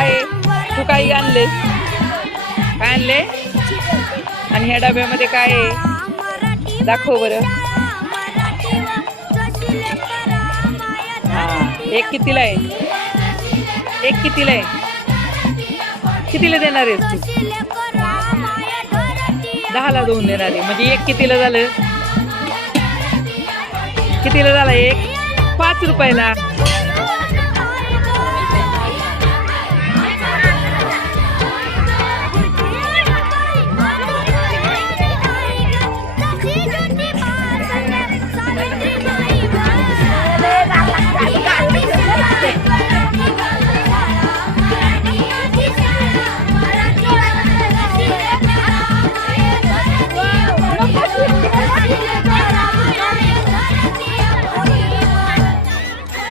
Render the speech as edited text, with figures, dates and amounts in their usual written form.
काय आहे? तू काही आणले? काय आणले? आणि ह्या डब्यामध्ये काय आहे? दाखव बरं. हा, एक कितीला आहे? एक कितीला आहे? कितीला देणार आहेस तू? 10ला 2 देणार आहे. म्हणजे एक कितीला झालं? कितीला झाला एक? 5 रुपयाला.